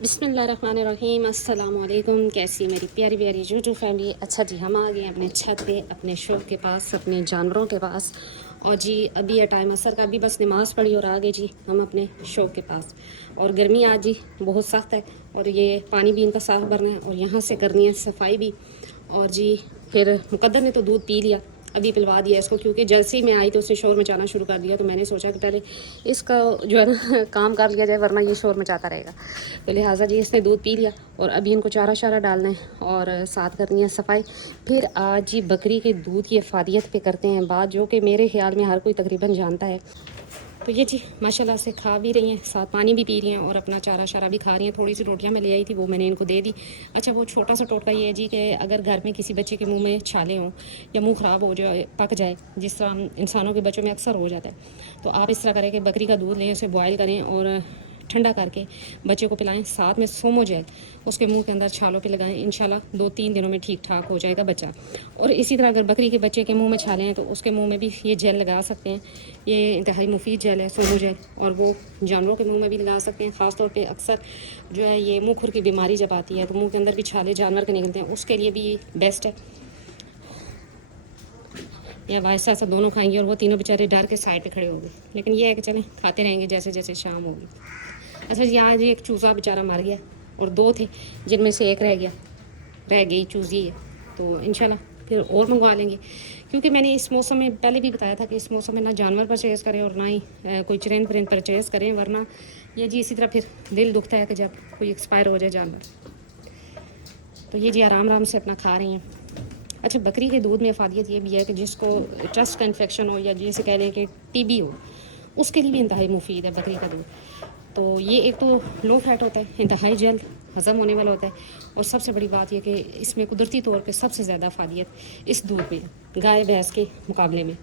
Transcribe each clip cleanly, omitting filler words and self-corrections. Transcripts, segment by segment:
بسم اللہ الرحمن الرحیم، السلام علیکم۔ کیسی میری پیاری پیاری یوٹیوب فیملی۔ اچھا جی، ہم آ گئے ہیں اپنے چھت پہ، اپنے شوق کے پاس، اپنے جانوروں کے پاس۔ اور جی ابھی یہ ٹائم عصر کا، ابھی بس نماز پڑھی اور آ گئے جی ہم اپنے شوق کے پاس۔ اور گرمی آج جی بہت سخت ہے، اور یہ پانی بھی ان کا صاف بھرنا ہے، اور یہاں سے کرنی ہے صفائی بھی۔ اور جی پھر مقدر نے تو دودھ پی لیا، ابھی پلوا دیا اس کو، کیونکہ جیسے ہی میں آئی تو اس نے شور مچانا شروع کر دیا، تو میں نے سوچا کہ پہلے اس کا جو ہے نا کام کر لیا جائے، ورنہ یہ شور مچاتا رہے گا۔ تو لہٰذا جی اس نے دودھ پی لیا، اور ابھی ان کو چارہ شارہ ڈالنا ہے اور ساتھ کرنی ہے صفائی۔ پھر آج جی بکری کے دودھ کی افادیت پہ کرتے ہیں بات، جو کہ میرے خیال میں ہر کوئی تقریباً جانتا ہے۔ تو یہ جی ماشاء اللہ سے کھا بھی رہی ہیں، ساتھ پانی بھی پی رہی ہیں، اور اپنا چارہ شارہ بھی کھا رہی ہیں۔ تھوڑی سی روٹیاں میں لے آئی تھی، وہ میں نے ان کو دے دی۔ اچھا، وہ چھوٹا سا ٹوٹکا یہ ہے جی کہ اگر گھر میں کسی بچے کے منہ میں چھالے ہوں یا منہ خراب ہو جائے، پک جائے، جس طرح انسانوں کے بچوں میں اکثر ہو جاتا ہے، تو آپ اس طرح کریں کہ بکری کا دودھ لیں، اسے بوائل کریں اور ٹھنڈا کر کے بچے کو پلائیں، ساتھ میں سومو جیل اس کے منہ کے اندر چھالوں پہ لگائیں، انشاءاللہ 2-3 دنوں میں ٹھیک ٹھاک ہو جائے گا بچہ۔ اور اسی طرح اگر بکری کے بچے کے منہ میں چھالے ہیں تو اس کے منہ میں بھی یہ جیل لگا سکتے ہیں۔ یہ انتہائی مفید جیل ہے، سومو جیل، اور وہ جانوروں کے منہ میں بھی لگا سکتے ہیں۔ خاص طور پہ اکثر جو ہے یہ منہ کھر کی بیماری جب آتی ہے تو منہ کے اندر بھی چھالے جانور کے نکلتے ہیں، اس کے لیے بھی بیسٹ ہے۔ یا وائسا سا دونوں کھائیں گے، اور وہ تینوں بیچارے ڈر کے سائڈ پہ کھڑے ہو گئے، لیکن یہ ہے کہ چلیں کھاتے رہیں گے جیسے جیسے شام ہوگی۔ اچھا جی، آج ایک چوزا بیچارہ مر گیا، اور 2 تھے جن میں سے ایک رہ گئی چوزی ہے، تو انشاءاللہ پھر اور منگوا لیں گے۔ کیونکہ میں نے اس موسم میں پہلے بھی بتایا تھا کہ اس موسم میں نہ جانور پرچیز کریں اور نہ ہی کوئی چرند پرند پرچیز کریں، ورنہ یہ جی اسی طرح پھر دل دکھتا ہے کہ جب کوئی ایکسپائر ہو جائے جانور۔ تو یہ جی آرام آرام سے اپنا کھا رہی ہیں۔ اچھا، بکری کے دودھ میں افادیت یہ بھی ہے کہ جس کو ٹرسٹ کا انفیکشن ہو، یا جیسے کہہ لیں کہ ٹی بی ہو، اس کے لیے بھی انتہائی مفید ہے بکری کا دودھ۔ تو یہ ایک تو لو فیٹ ہوتا ہے، انتہائی جلد ہضم ہونے والا ہوتا ہے، اور سب سے بڑی بات یہ کہ اس میں قدرتی طور پہ سب سے زیادہ افادیت اس دودھ میں ہے گائے بھینس کے مقابلے میں۔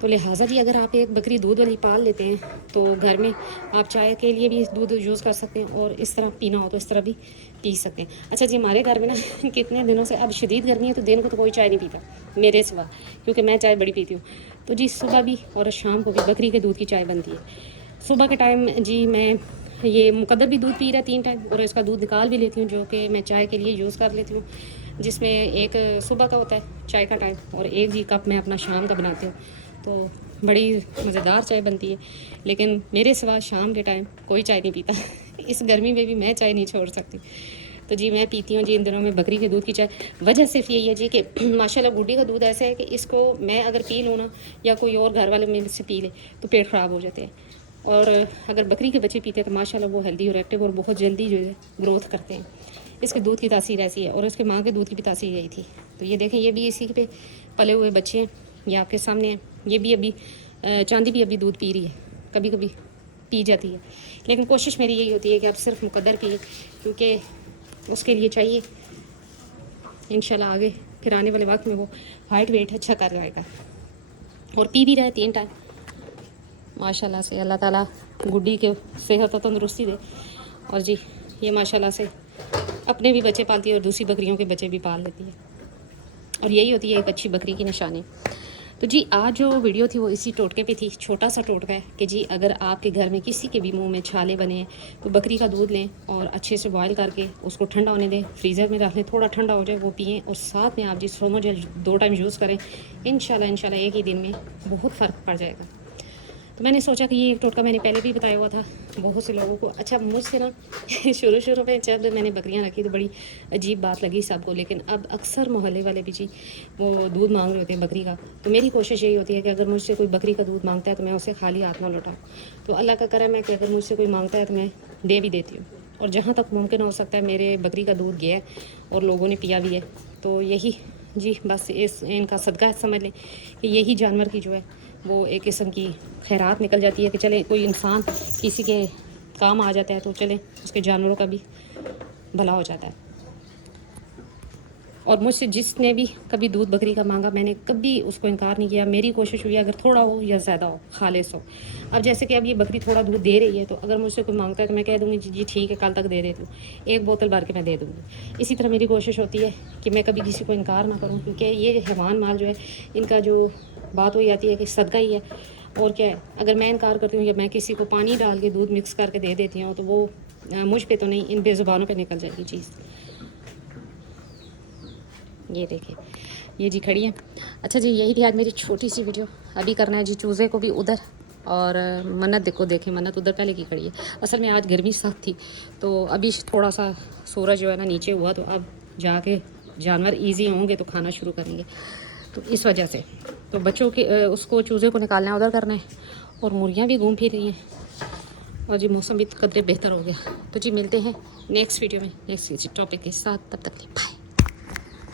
تو لہٰذا جی اگر آپ ایک بکری دودھ والی پال لیتے ہیں تو گھر میں آپ چائے کے لیے بھی دودھ یوز کر سکتے ہیں، اور اس طرح پینا ہو تو اس طرح بھی پی سکتے ہیں۔ اچھا جی، ہمارے گھر میں نا کتنے دنوں سے اب شدید گرمی ہے، تو دن کو تو کوئی چائے نہیں پیتا میرے سوا، کیونکہ میں چائے بڑی پیتی ہوں۔ تو جی صبح بھی اور شام کو بھی بکری کے دودھ کی چائے بنتی ہے۔ صبح کے ٹائم جی میں یہ مقدر بھی دودھ پی رہا ہے 3 ٹائم، اور اس کا دودھ نکال بھی لیتی ہوں، جو کہ میں چائے کے لیے یوز کر لیتی ہوں، جس میں ایک صبح کا ہوتا ہے چائے کا ٹائم، اور ایک جی کپ میں اپنا شام کا بناتی ہوں۔ تو بڑی مزیدار چائے بنتی ہے، لیکن میرے سوا شام کے ٹائم کوئی چائے نہیں پیتا۔ اس گرمی میں بھی میں چائے نہیں چھوڑ سکتی، تو جی میں پیتی ہوں جی ان دنوں میں بکری کے دودھ کی چائے۔ وجہ صرف یہی ہے جی کہ ماشاءاللہ گڈی کا دودھ ایسا ہے کہ اس کو میں اگر پی لوں نا، یا کوئی اور گھر والے میں سے پی لے، تو پیٹ خراب ہو جاتے ہیں، اور اگر بکری کے بچے پیتے ہیں تو ماشاءاللہ وہ ہیلدی اور ایکٹیو اور بہت جلدی جو ہے گروتھ کرتے ہیں۔ اس کے دودھ کی تاثیر ایسی ہے، اور اس کے ماں کے دودھ کی بھی تاثیر یہی تھی۔ تو یہ دیکھیں، یہ بھی اسی پہ پلے ہوئے بچے ہیں، یہ آپ کے سامنے ہیں۔ یہ بھی ابھی چاندی بھی ابھی دودھ پی رہی ہے، کبھی کبھی پی جاتی ہے، لیکن کوشش میری یہی ہوتی ہے کہ اب صرف مقدر پی، کیونکہ اس کے لیے چاہیے انشاءاللہ آگے پھر آنے والے وقت میں وہ ہائٹ ویٹ اچھا کر جائے گا، اور پی بھی رہے 3 ٹائم ماشاءاللہ سے۔ اللہ تعالیٰ گڈی کے صحت و تندرستی دے، اور جی یہ ماشاءاللہ سے اپنے بھی بچے پالتی ہے اور دوسری بکریوں کے بچے بھی پال لیتی ہے، اور یہی ہوتی ہے ایک اچھی بکری کی نشانی۔ تو جی آج جو ویڈیو تھی وہ اسی ٹوٹکے پہ تھی، چھوٹا سا ٹوٹکا ہے کہ جی اگر آپ کے گھر میں کسی کے بھی منہ میں چھالے بنے ہیں تو بکری کا دودھ لیں اور اچھے سے بوائل کر کے اس کو ٹھنڈا ہونے دیں، فریزر میں رکھ لیں، تھوڑا ٹھنڈا ہو جائے وہ پئیں، اور ساتھ میں آپ جی سومو جیل 2 ٹائم یوز کریں، انشاءاللہ ایک ہی دن میں بہت فرق پڑ جائے گا۔ تو میں نے سوچا کہ یہ ایک ٹوٹکا میں نے پہلے بھی بتایا ہوا تھا بہت سے لوگوں کو۔ اچھا، مجھ سے نا شروع میں جب میں نے بکریاں رکھی تو بڑی عجیب بات لگی سب کو، لیکن اب اکثر محلے والے بھی جی وہ دودھ مانگ رہے ہوتے ہیں بکری کا، تو میری کوشش یہی ہوتی ہے کہ اگر مجھ سے کوئی بکری کا دودھ مانگتا ہے تو میں اسے خالی ہاتھ نہ لوٹاؤں۔ تو اللہ کا کرم ہے کہ اگر مجھ سے کوئی مانگتا ہے تو میں دے بھی دیتی ہوں، اور جہاں تک ممکن ہو سکتا ہے میرے بکری کا دودھ گیا ہے اور لوگوں نے پیا بھی ہے، تو یہی جی بس ان کا صدقہ سمجھ لیں کہ یہی جانور کی جو ہے وہ ایک قسم کی خیرات نکل جاتی ہے، کہ چلیں کوئی انسان کسی کے کام آ جاتا ہے تو چلیں اس کے جانوروں کا بھی بھلا ہو جاتا ہے۔ اور مجھ سے جس نے بھی کبھی دودھ بکری کا مانگا، میں نے کبھی اس کو انکار نہیں کیا، میری کوشش ہوئی اگر تھوڑا ہو یا زیادہ ہو خالص ہو۔ اب جیسے کہ اب یہ بکری تھوڑا دودھ دے رہی ہے، تو اگر مجھ سے کوئی مانگتا ہے تو میں کہہ دوں گی جی ٹھیک ہے کل تک دے دیتی ہوں، 1 بوتل بھر کے میں دے دوں گی۔ اسی طرح میری کوشش ہوتی ہے کہ میں کبھی کسی کو انکار نہ کروں، کیونکہ یہ حیوان مال جو ہے ان کا جو بات وہی آتی ہے کہ صدقہ ہی ہے، اور کیا ہے۔ اگر میں انکار کرتی ہوں یا میں کسی کو پانی ڈال کے دودھ مکس کر کے دے دیتی ہوں تو وہ مجھ پہ تو نہیں، ان بے زبانوں پہ نکل جائے گی چیز. یہ دیکھیں یہ جی کھڑی ہیں. اچھا جی یہی تھی آج میری چھوٹی سی ویڈیو. ابھی کرنا ہے جی چوزے کو بھی ادھر، اور منت دیکھو دیکھیں منت ادھر پہلے کی کھڑی ہے. اصل میں آج گرمی سخت تھی تو ابھی تھوڑا سا سورج جو ہے نا نیچے ہوا، تو اب جا کے جانور ایزی ہوں گے تو کھانا شروع کریں گے، تو اس وجہ سے تو بچوں کے اس کو چوزے کو نکالنا ادھر کرنا ہے، اور مرغیاں بھی گھوم پھر رہی ہیں، اور جی موسم بھی قدرے بہتر ہو گیا. تو جی ملتے ہیں نیکسٹ ویڈیو میں نیکسٹ ٹاپک کے ساتھ. تب تک بائے.